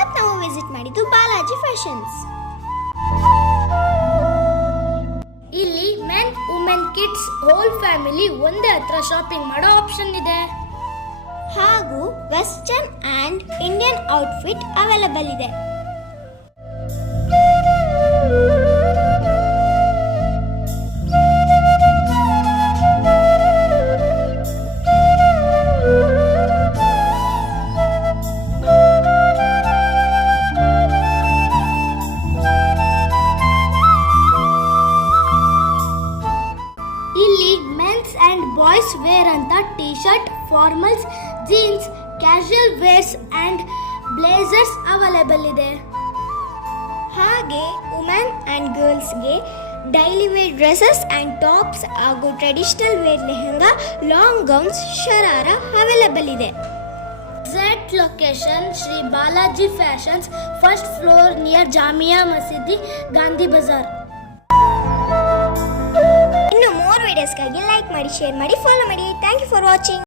ಇವತ್ತು ನಾವು ವಿಸಿಟ್ ಮಾಡಿದ್ದು ಬಾಲಾಜಿ ಫ್ಯಾಷನ್ಸ್. ಇಲ್ಲಿ men women kids whole family ಒಂದೇ ಹತ್ರ ಶಾಪಿಂಗ್ ಮಾಡೋ ಆಪ್ಷನ್ ಇದೆ. ಹಾಗೂ western and Indian outfit available ಇದೆ. ಇಲ್ಲಿ ಮೆನ್ಸ್ ಅಂಡ್ ಬಾಯ್ಸ್ ವೇರ್ ಅಂತ T shirt, formals, jeans, casual wears and blazers available ಇದೆ. ಹಾಗೆ ವುಮೆನ್ ಅಂಡ್ ಗರ್ಲ್ಸ್ಗೆ daily wear dresses and tops ಹಾಗೂ traditional wear lehenga, long gowns, sharara available ಇದೆ. Exact location Shri Balaji fashions, first floor near Jamia Masjid, Gandhi Bazaar. ಇನ್ನು more ವಿಡಿಯೋಸ್ಗಾಗಿ like ಮಾಡಿ, share ಮಾಡಿ, ಫಾಲೋ ಮಾಡಿ. Thank you for watching.